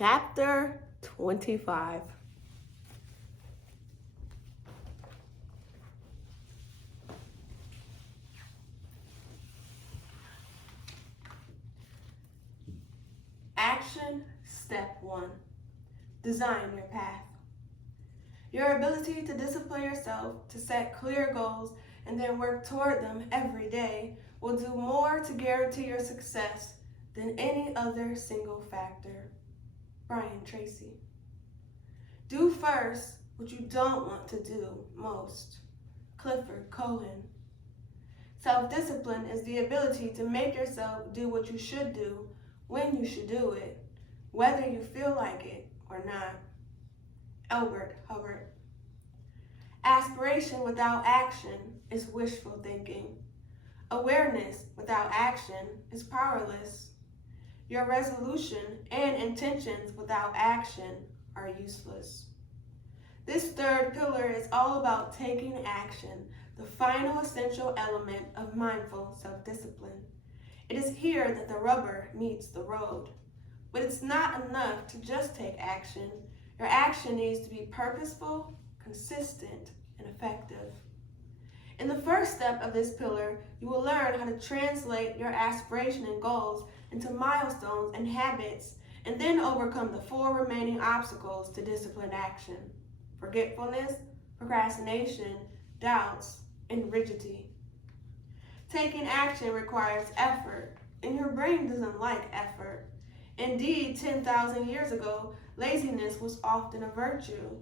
Chapter 25. Action Step 1. Design your path. Your ability to discipline yourself to set clear goals and then work toward them every day will do more to guarantee your success than any other single factor. Brian Tracy. Do first what you don't want to do most. Clifford Cohen. Self-discipline is the ability to make yourself do what you should do when you should do it, whether you feel like it or not. Albert Hubbard. Aspiration without action is wishful thinking. Awareness without action is powerless. Your resolution and intentions without action are useless. This third pillar is all about taking action, the final essential element of mindful self-discipline. It is here that the rubber meets the road. But it's not enough to just take action. Your action needs to be purposeful, consistent, and effective. In the first step of this pillar, you will learn how to translate your aspiration and goals into milestones and habits, and then overcome the 4 remaining obstacles to disciplined action: forgetfulness, procrastination, doubts, and rigidity. Taking action requires effort, and your brain doesn't like effort. Indeed, 10,000 years ago, laziness was often a virtue.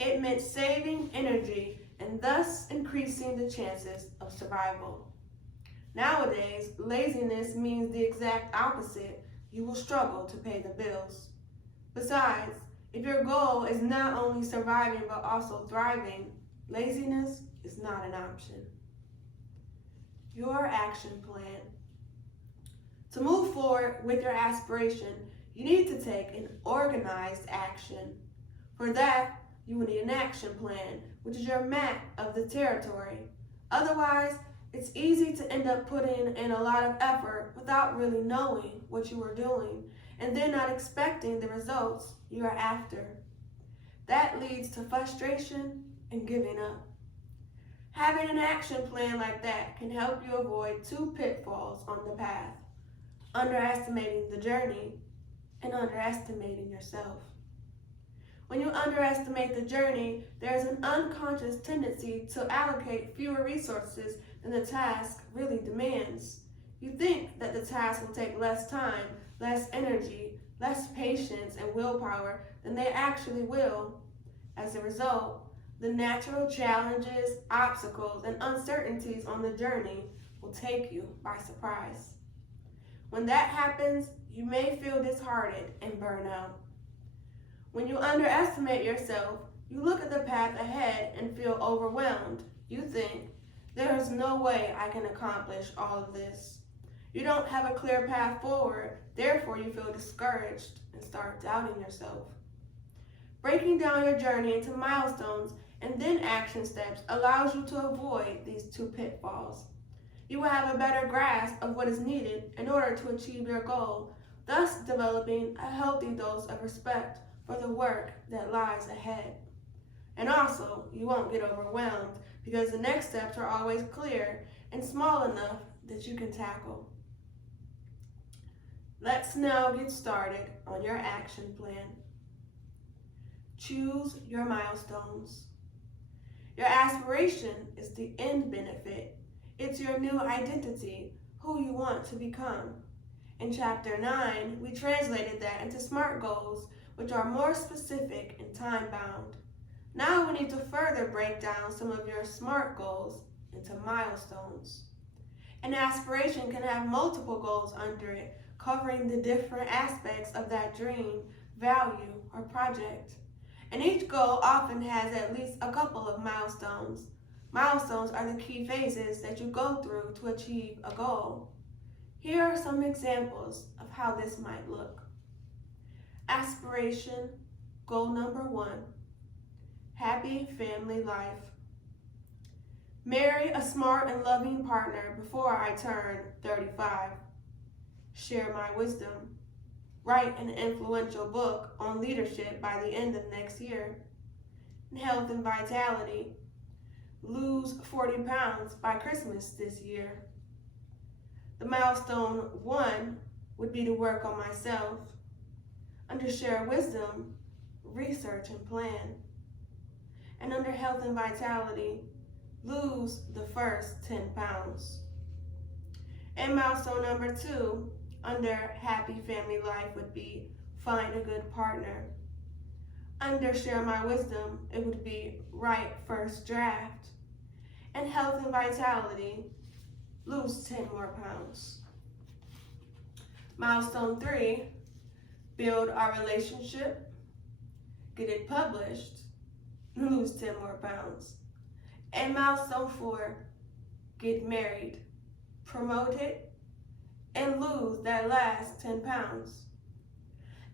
It meant saving energy and thus increasing the chances of survival. Nowadays, laziness means the exact opposite. You will struggle to pay the bills. Besides, if your goal is not only surviving but also thriving, laziness is not an option. Your action plan. To move forward with your aspiration, you need to take an organized action. For that, you will need an action plan, which is your map of the territory. Otherwise, it's easy to end up putting in a lot of effort without really knowing what you are doing, and then not expecting the results you are after. That leads to frustration and giving up. Having an action plan like that can help you avoid 2 pitfalls on the path: underestimating the journey and underestimating yourself. When you underestimate the journey, there is an unconscious tendency to allocate fewer resources than the task really demands. You think that the task will take less time, less energy, less patience and willpower than they actually will. As a result, the natural challenges, obstacles, and uncertainties on the journey will take you by surprise. When that happens, you may feel disheartened and burn out. When you underestimate yourself, you look at the path ahead and feel overwhelmed. You think, there is no way I can accomplish all of this. You don't have a clear path forward, therefore you feel discouraged and start doubting yourself. Breaking down your journey into milestones and then action steps allows you to avoid these 2 pitfalls. You will have a better grasp of what is needed in order to achieve your goal, thus developing a healthy dose of respect for the work that lies ahead. And also, you won't get overwhelmed because the next steps are always clear and small enough that you can tackle. Let's now get started on your action plan. Choose your milestones. Your aspiration is the end benefit. It's your new identity, who you want to become. In Chapter 9, we translated that into SMART goals, which are more specific and time-bound. Now we need to further break down some of your SMART goals into milestones. An aspiration can have multiple goals under it, covering the different aspects of that dream, value, or project. And each goal often has at least a couple of milestones. Milestones are the key phases that you go through to achieve a goal. Here are some examples of how this might look. Aspiration, goal number 1, happy family life. Marry a smart and loving partner before I turn 35. Share my wisdom. write an influential book on leadership by the end of next year. In health and vitality, lose 40 pounds by Christmas this year. The milestone 1 would be to work on myself. Under share wisdom, research and plan. And under health and vitality, lose the first 10 pounds. And milestone number 2, under happy family life, would be find a good partner. Under share my wisdom, it would be write first draft. And health and vitality, lose 10 more pounds. Milestone 3, build our relationship, get it published, lose 10 more pounds. And milestone 4, get married, promote it, and lose that last 10 pounds.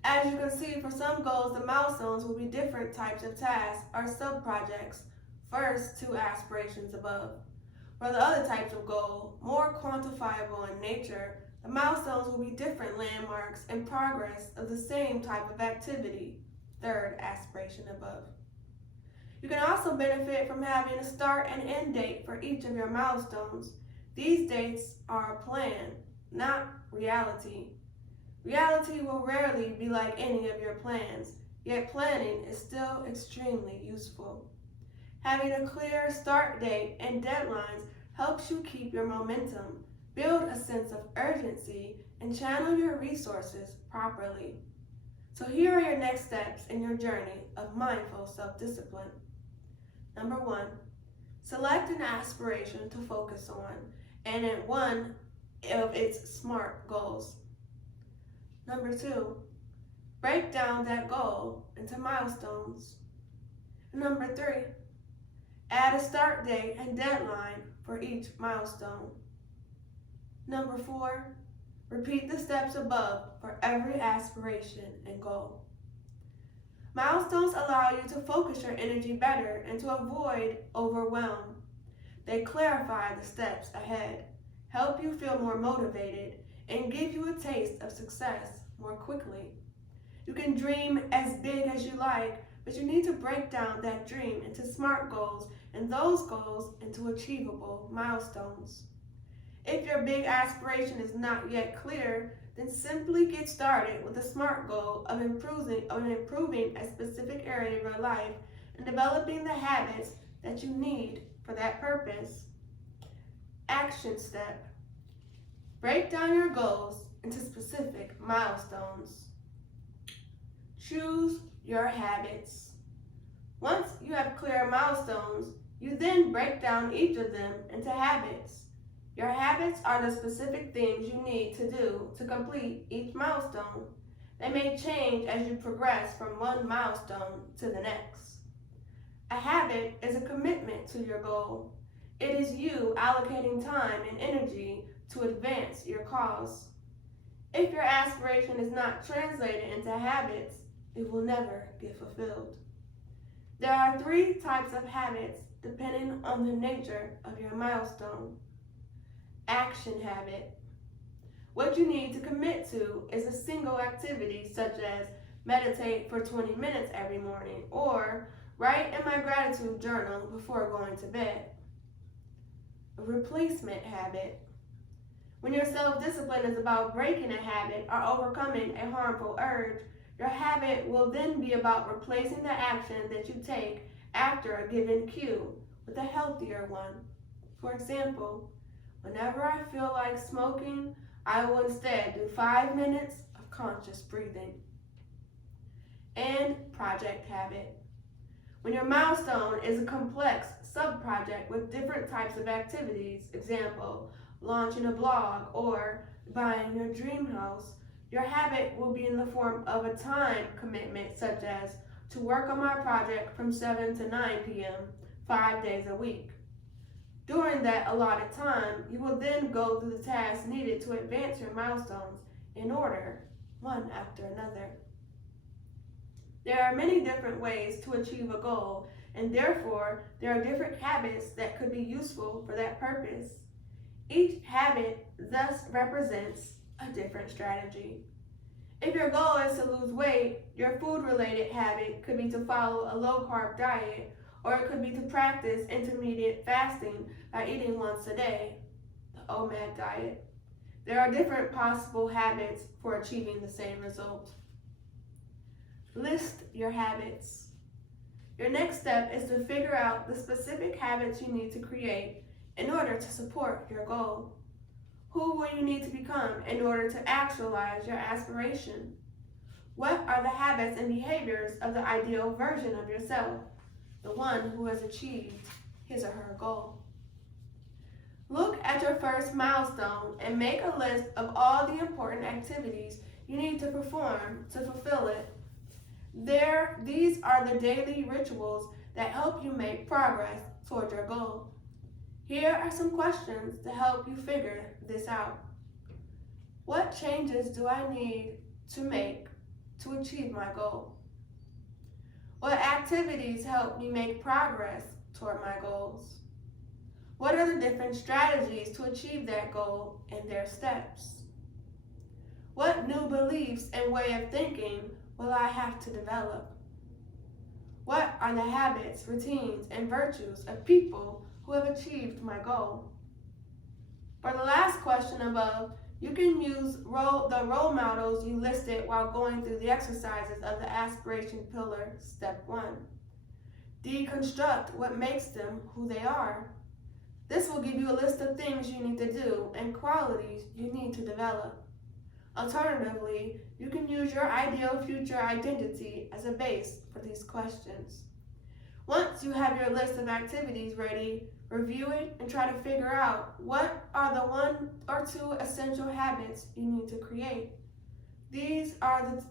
As you can see, for some goals, the milestones will be different types of tasks or sub-projects, first 2 aspirations above. For the other types of goal, more quantifiable in nature, the milestones will be different landmarks in progress of the same type of activity, 3rd aspiration above. You can also benefit from having a start and end date for each of your milestones. These dates are a plan, not reality. Reality will rarely be like any of your plans, yet planning is still extremely useful. Having a clear start date and deadlines helps you keep your momentum, build a sense of urgency, and channel your resources properly. So here are your next steps in your journey of mindful self-discipline. Number 1, select an aspiration to focus on and at one of its SMART goals. Number 2, break down that goal into milestones. Number 3, add a start date and deadline for each milestone. Number 4, repeat the steps above for every aspiration and goal. Milestones allow you to focus your energy better and to avoid overwhelm. They clarify the steps ahead, help you feel more motivated, and give you a taste of success more quickly. You can dream as big as you like, but you need to break down that dream into SMART goals and those goals into achievable milestones. If your big aspiration is not yet clear, then simply get started with a SMART goal of improving a specific area of your life and developing the habits that you need for that purpose. Action step. Break down your goals into specific milestones. Choose your habits. Once you have clear milestones, you then break down each of them into habits. Your habits are the specific things you need to do to complete each milestone. They may change as you progress from one milestone to the next. A habit is a commitment to your goal. It is you allocating time and energy to advance your cause. If your aspiration is not translated into habits, it will never get fulfilled. There are 3 types of habits depending on the nature of your milestone. Action habit. What you need to commit to is a single activity such as meditate for 20 minutes every morning or write in my gratitude journal before going to bed. A replacement habit. When your self-discipline is about breaking a habit or overcoming a harmful urge, your habit will then be about replacing the action that you take after a given cue with a healthier one. For example, whenever I feel like smoking, I will instead do 5 minutes of conscious breathing. And project habit. When your milestone is a complex sub-project with different types of activities, example, launching a blog or buying your dream house, your habit will be in the form of a time commitment such as to work on my project from 7 to 9 p.m., 5 days a week. During that allotted time, you will then go through the tasks needed to advance your milestones in order, one after another. There are many different ways to achieve a goal, and therefore, there are different habits that could be useful for that purpose. Each habit thus represents a different strategy. If your goal is to lose weight, your food-related habit could be to follow a low-carb diet, or it could be to practice intermediate fasting by eating once a day, the OMAD diet. There are different possible habits for achieving the same result. List your habits. Your next step is to figure out the specific habits you need to create in order to support your goal. Who will you need to become in order to actualize your aspiration? What are the habits and behaviors of the ideal version of yourself, the one who has achieved his or her goal? Look at your first milestone and make a list of all the important activities you need to perform to fulfill it. These are the daily rituals that help you make progress toward your goal. Here are some questions to help you figure this out. What changes do I need to make to achieve my goal? What activities help me make progress toward my goals? What are the different strategies to achieve that goal and their steps? What new beliefs and way of thinking will I have to develop? What are the habits, routines, and virtues of people who have achieved my goal? For the last question above, you can use the role models you listed while going through the exercises of the aspiration pillar, step 1. Deconstruct what makes them who they are. This will give you a list of things you need to do and qualities you need to develop. Alternatively, you can use your ideal future identity as a base for these questions. Once you have your list of activities ready, review it and try to figure out what are the 1 or 2 essential habits you need to create. These are the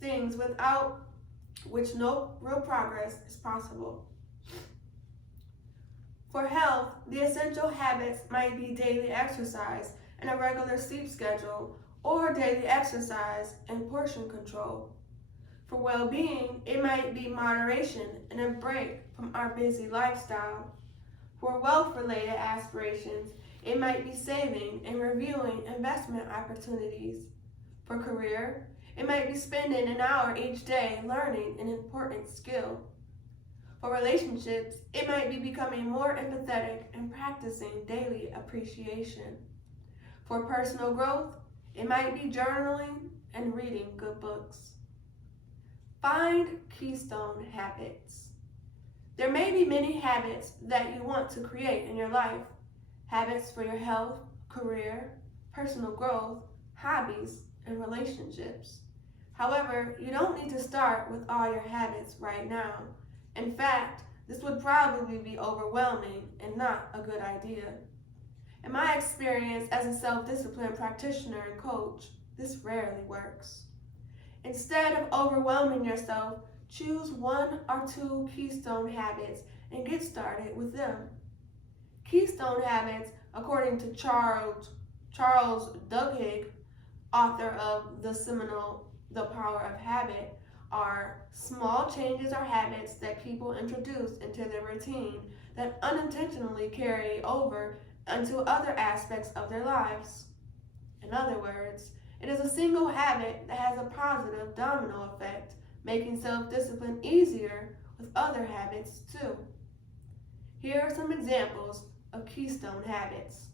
things without which no real progress is possible. For health, the essential habits might be daily exercise and a regular sleep schedule, or daily exercise and portion control. For well-being, it might be moderation and a break from our busy lifestyle. For wealth-related aspirations, it might be saving and reviewing investment opportunities. For career, it might be spending an hour each day learning an important skill. For relationships, it might be becoming more empathetic and practicing daily appreciation. For personal growth, it might be journaling and reading good books. Find keystone habits. There may be many habits that you want to create in your life. Habits for your health, career, personal growth, hobbies, and relationships. However, you don't need to start with all your habits right now. In fact, this would probably be overwhelming and not a good idea. In my experience as a self-discipline practitioner and coach, this rarely works. Instead of overwhelming yourself, choose 1 or 2 keystone habits and get started with them. Keystone habits, according to Charles Duhigg, author of the seminal The Power of Habit, are small changes or habits that people introduce into their routine that unintentionally carry over into other aspects of their lives. In other words, it is a single habit that has a positive domino effect, making self-discipline easier with other habits too. Here are some examples of keystone habits.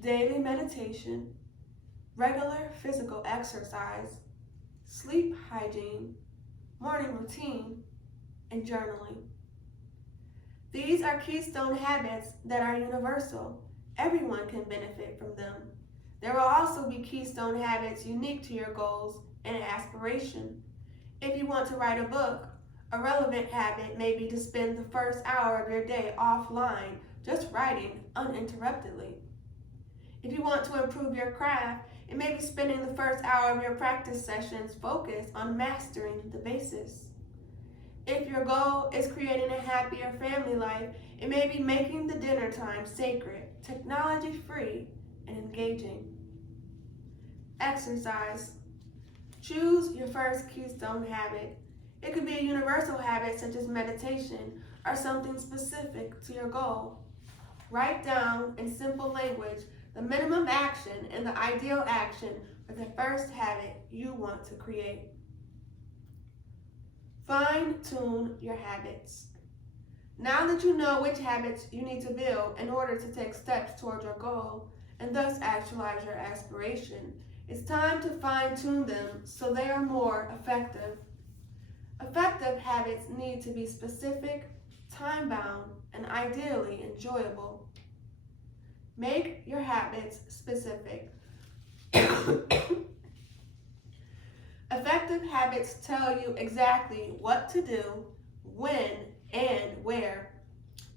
Daily meditation, regular physical exercise, sleep hygiene, morning routine, and journaling. These are keystone habits that are universal. Everyone can benefit from them. There will also be keystone habits unique to your goals and aspiration. If you want to write a book, a relevant habit may be to spend the first hour of your day offline, just writing uninterruptedly. If you want to improve your craft, it may be spending the first hour of your practice sessions focused on mastering the basics. If your goal is creating a happier family life, it may be making the dinner time sacred, technology-free, and engaging. Exercise. Choose your first keystone habit. It could be a universal habit such as meditation or something specific to your goal. Write down in simple language the minimum action and the ideal action for the first habit you want to create. Fine-tune your habits. Now that you know which habits you need to build in order to take steps toward your goal and thus actualize your aspiration, it's time to fine-tune them so they are more effective. Effective habits need to be specific, time-bound, and ideally enjoyable. Make your habits specific. Effective habits tell you exactly what to do, when, and where.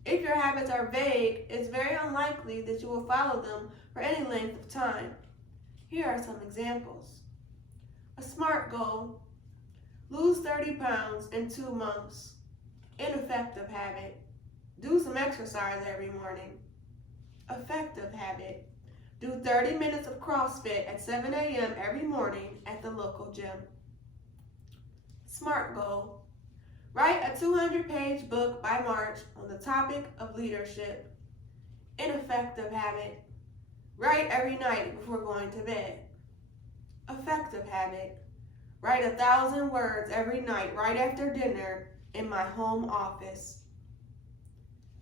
If your habits are vague, it's very unlikely that you will follow them for any length of time. Here are some examples. A SMART goal: lose 30 pounds in 2 months. Ineffective habit: do some exercise every morning. Effective habit: do 30 minutes of CrossFit at 7 a.m. every morning at the local gym. SMART goal: write a 200-page book by March on the topic of leadership. Ineffective habit: write every night before going to bed. Effective habit: write 1,000 words every night right after dinner in my home office.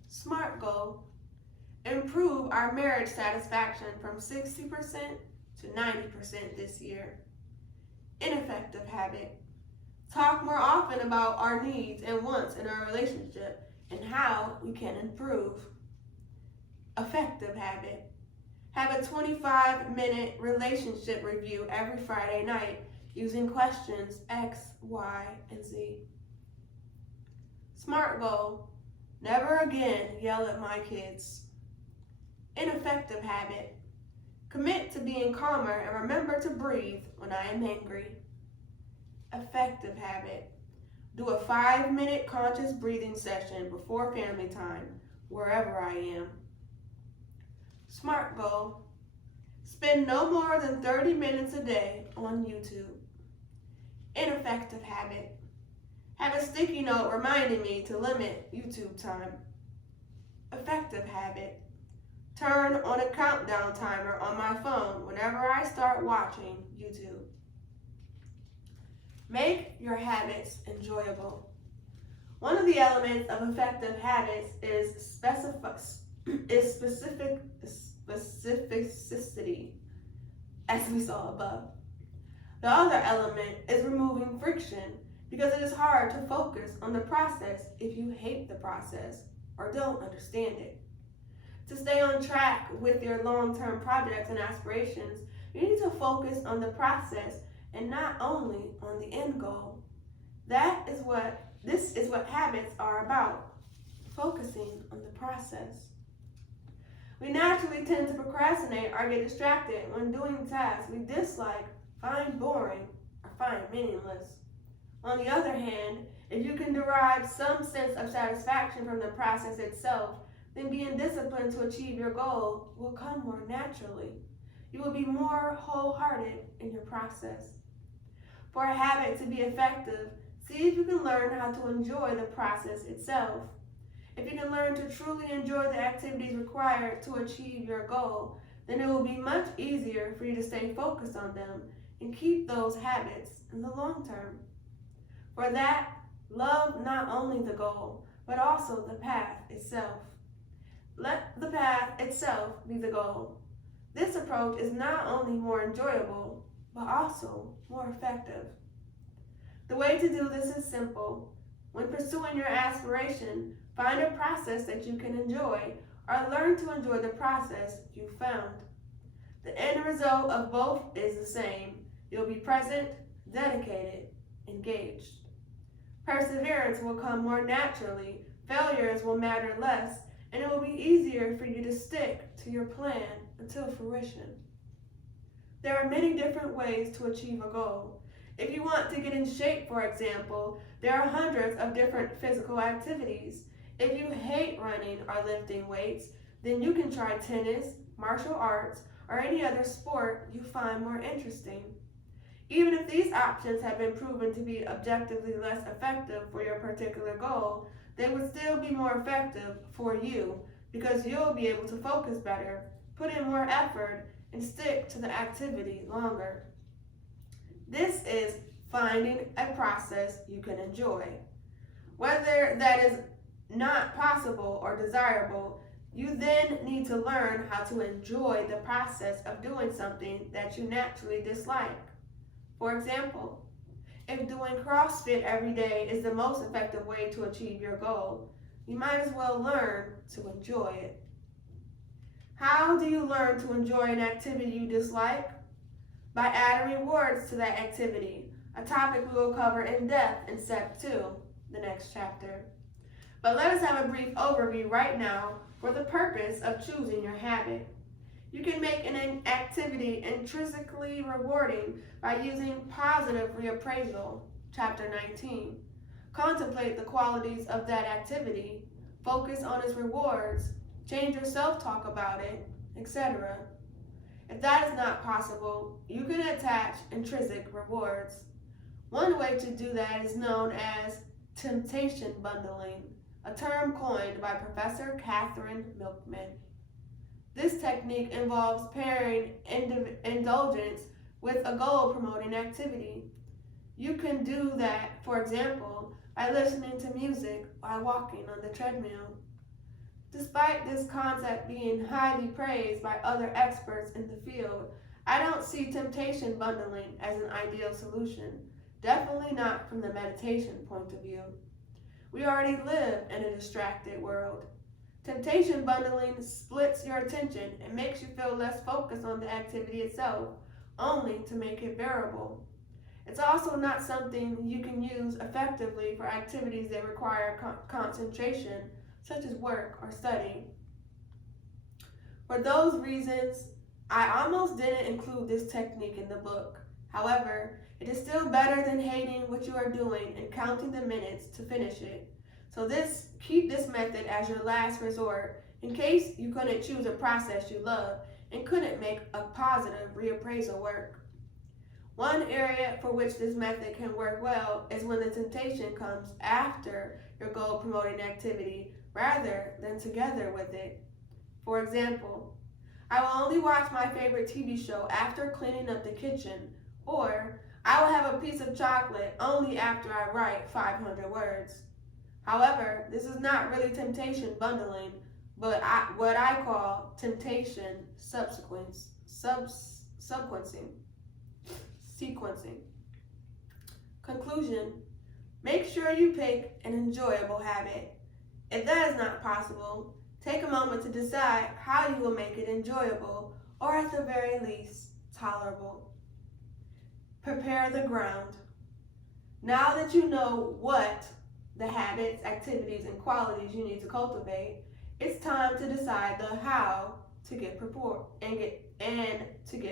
SMART goal: improve our marriage satisfaction from 60% to 90% this year. Ineffective habit: talk more often about our needs and wants in our relationship and how we can improve. Effective habit: have a 25-minute relationship review every Friday night using questions X, Y, and Z. SMART goal: never again yell at my kids. Ineffective habit: commit to being calmer and remember to breathe when I am angry. Effective habit: do a 5-minute conscious breathing session before family time, wherever I am. SMART goal: spend no more than 30 minutes a day on YouTube. Ineffective habit: have a sticky note reminding me to limit YouTube time. Effective habit: turn on a countdown timer on my phone whenever I start watching YouTube. Make your habits enjoyable. One of the elements of effective habits is specificity, as we saw above. The other element is removing friction, because it is hard to focus on the process if you hate the process or don't understand it. To stay on track with your long-term projects and aspirations, you need to focus on the process and not only on the end goal. This is what habits are about, focusing on the process. We naturally tend to procrastinate or get distracted when doing tasks we dislike, find boring, or find meaningless. On the other hand, if you can derive some sense of satisfaction from the process itself, then being disciplined to achieve your goal will come more naturally. You will be more wholehearted in your process. For a habit to be effective, see if you can learn how to enjoy the process itself. If you can learn to truly enjoy the activities required to achieve your goal, then it will be much easier for you to stay focused on them and keep those habits in the long term. For that, love not only the goal, but also the path itself. Let the path itself be the goal. This approach is not only more enjoyable, but also more effective. The way to do this is simple. When pursuing your aspiration, find a process that you can enjoy, or learn to enjoy the process you found. The end result of both is the same. You'll be present, dedicated, engaged. Perseverance will come more naturally, failures will matter less, and it will be easier for you to stick to your plan until fruition. There are many different ways to achieve a goal. If you want to get in shape, for example, there are hundreds of different physical activities. If you hate running or lifting weights, then you can try tennis, martial arts, or any other sport you find more interesting. Even if these options have been proven to be objectively less effective for your particular goal, they would still be more effective for you because you'll be able to focus better, put in more effort, and stick to the activity longer. This is finding a process you can enjoy. Whether that is not possible or desirable, you then need to learn how to enjoy the process of doing something that you naturally dislike. For example, if doing CrossFit every day is the most effective way to achieve your goal, you might as well learn to enjoy it. How do you learn to enjoy an activity you dislike? By adding rewards to that activity, a topic we will cover in depth in Step 2, the next chapter. But let us have a brief overview right now for the purpose of choosing your habit. You can make an activity intrinsically rewarding by using positive reappraisal, Chapter 19. Contemplate the qualities of that activity, focus on its rewards, change your self-talk about it, etc. If that is not possible, you can attach intrinsic rewards. One way to do that is known as temptation bundling, a term coined by Professor Catherine Milkman. This technique involves pairing indulgence with a goal-promoting activity. You can do that, for example, by listening to music while walking on the treadmill. Despite this concept being highly praised by other experts in the field, I don't see temptation bundling as an ideal solution, definitely not from the meditation point of view. We already live in a distracted world. Temptation bundling splits your attention and makes you feel less focused on the activity itself, only to make it bearable. It's also not something you can use effectively for activities that require concentration, such as work or study. For those reasons, I almost didn't include this technique in the book. However, it is still better than hating what you are doing and counting the minutes to finish it. So keep this method as your last resort in case you couldn't choose a process you love and couldn't make a positive reappraisal work. One area for which this method can work well is when the temptation comes after your goal-promoting activity rather than together with it. For example, I will only watch my favorite TV show after cleaning up the kitchen, or I will have a piece of chocolate only after I write 500 words. However, this is not really temptation bundling, but what I call temptation sequencing. Conclusion: make sure you pick an enjoyable habit. If that is not possible, take a moment to decide how you will make it enjoyable, or at the very least, tolerable. Prepare the ground. Now that you know what the habits, activities, and qualities you need to cultivate, it's time to decide the how to get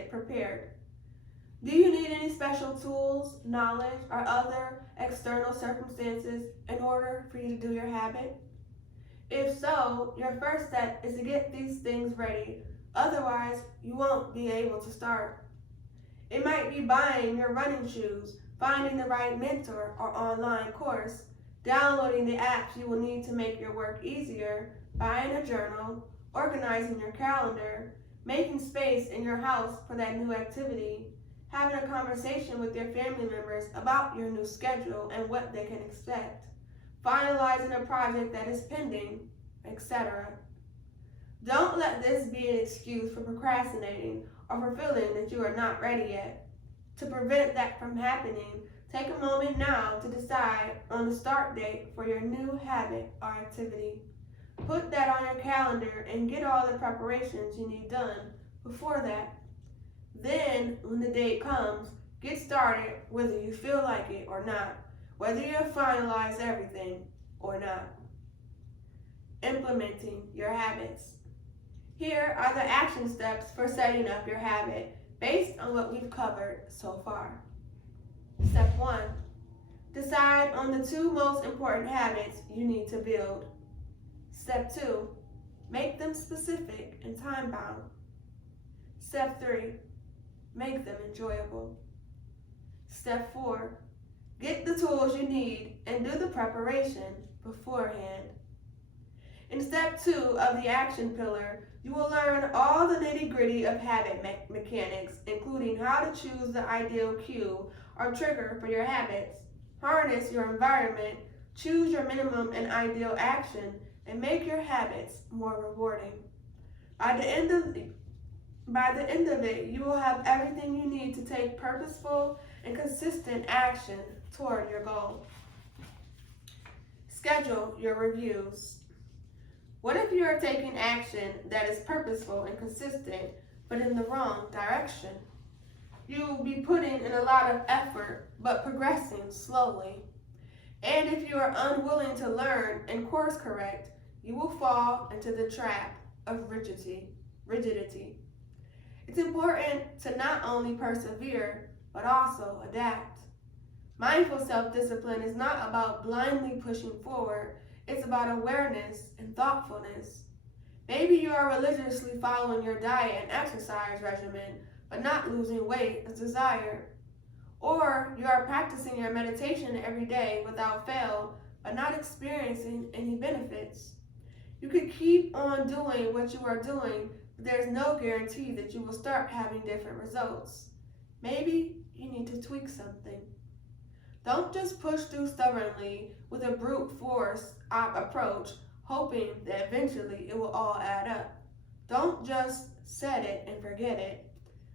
prepared. Do you need any special tools, knowledge, or other external circumstances in order for you to do your habit? If so, your first step is to get these things ready. Otherwise, you won't be able to start. It might be buying your running shoes, finding the right mentor or online course, downloading the apps you will need to make your work easier, buying a journal, organizing your calendar, making space in your house for that new activity, having a conversation with your family members about your new schedule and what they can expect, finalizing a project that is pending, etc. Don't let this be an excuse for procrastinating or for feeling that you are not ready yet. To prevent that from happening, take a moment now to decide on the start date for your new habit or activity. Put that on your calendar and get all the preparations you need done before that. Then, when the date comes, get started whether you feel like it or not, whether you have finalized everything or not. Implementing your habits. Here are the action steps for setting up your habit based on what we've covered so far. Step 1. Decide on the 2 most important habits you need to build. Step 2. Make them specific and time-bound. Step 3. Make them enjoyable. Step 4. Get the tools you need and do the preparation beforehand. In step 2 of the action pillar, you will learn all the nitty-gritty of habit mechanics, including how to choose the ideal cue or trigger for your habits. Harness your environment, choose your minimum and ideal action, and make your habits more rewarding. By the end of it, you will have everything you need to take purposeful and consistent action toward your goal. Schedule your reviews. What if you are taking action that is purposeful and consistent, but in the wrong direction? You will be putting in a lot of effort, but progressing slowly. And if you are unwilling to learn and course correct, you will fall into the trap of rigidity. It's important to not only persevere, but also adapt. Mindful self-discipline is not about blindly pushing forward, it's about awareness and thoughtfulness. Maybe you are religiously following your diet and exercise regimen, but not losing weight as desired. Or you are practicing your meditation every day without fail, but not experiencing any benefits. You could keep on doing what you are doing, but there's no guarantee that you will start having different results. Maybe you need to tweak something. Don't just push through stubbornly with a brute force approach, hoping that eventually it will all add up. Don't just set it and forget it,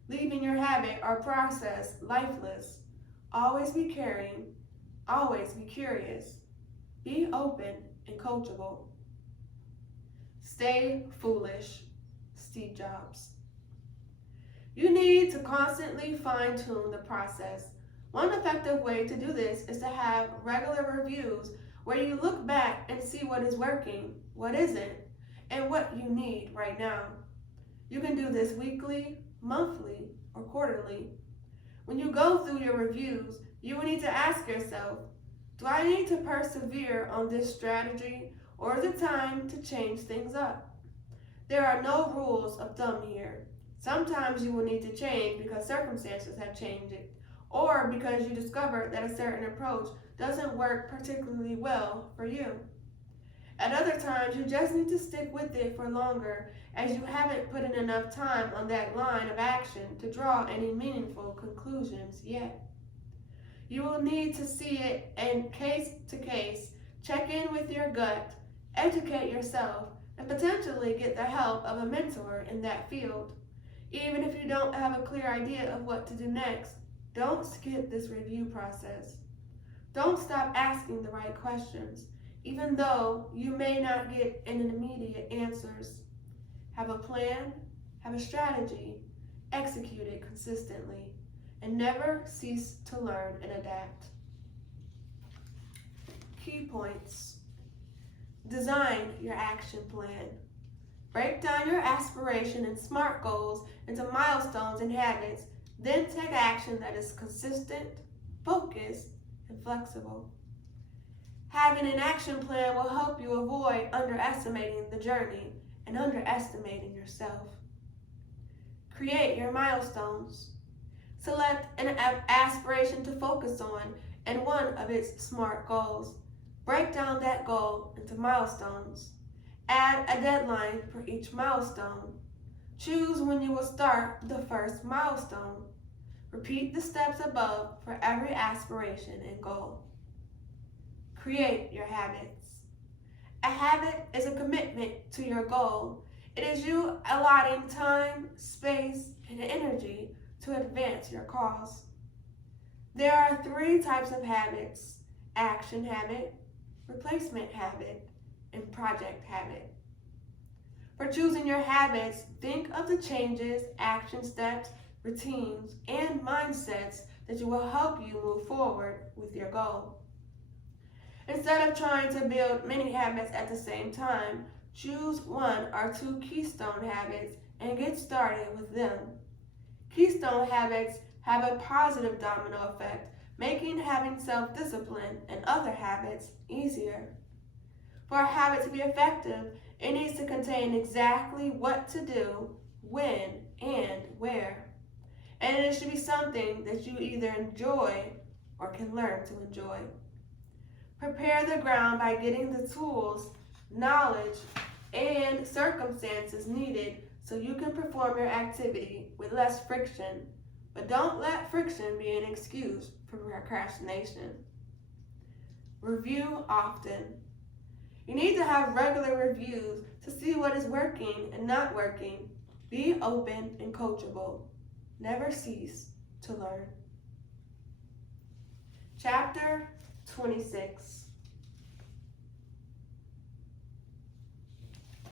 leaving your habit or process lifeless. Always be caring, always be curious, be open and coachable. Stay foolish, Steve Jobs. You need to constantly fine-tune the process. One effective way to do this is to have regular reviews where you look back and see what is working, what isn't, and what you need right now. You can do this weekly, monthly, or quarterly. When you go through your reviews, you will need to ask yourself, do I need to persevere on this strategy, or is it time to change things up? There are no rules of thumb here. Sometimes you will need to change because circumstances have changed it, or because you discover that a certain approach doesn't work particularly well for you. At other times, you just need to stick with it for longer, as you haven't put in enough time on that line of action to draw any meaningful conclusions yet. You will need to see it in case to case, check in with your gut, educate yourself, and potentially get the help of a mentor in that field. Even if you don't have a clear idea of what to do next, don't skip this review process. Don't stop asking the right questions, even though you may not get an immediate answers. Have a plan, have a strategy, execute it consistently, and never cease to learn and adapt. Key points. Design your action plan. Break down your aspiration and SMART goals into milestones and habits, then take action that is consistent, focused, and flexible. Having an action plan will help you avoid underestimating the journey and underestimating yourself. Create your milestones. Select an aspiration to focus on and one of its SMART goals. Break down that goal into milestones. Add a deadline for each milestone. Choose when you will start the first milestone. Repeat the steps above for every aspiration and goal. Create your habits. A habit is a commitment to your goal. It is you allotting time, space, and energy to advance your cause. There are 3 types of habits: action habit, replacement habit, and project habit. For choosing your habits, think of the changes, action steps, routines, and mindsets that will help you move forward with your goal. Instead of trying to build many habits at the same time, choose 1 or 2 keystone habits and get started with them. Keystone habits have a positive domino effect, making having self-discipline and other habits easier. For a habit to be effective, it needs to contain exactly what to do, when, and where. And it should be something that you either enjoy or can learn to enjoy. Prepare the ground by getting the tools, knowledge, and circumstances needed so you can perform your activity with less friction. But don't let friction be an excuse procrastination. Review often. You need to have regular reviews to see what is working and not working. Be open and coachable. Never cease to learn. Chapter 26.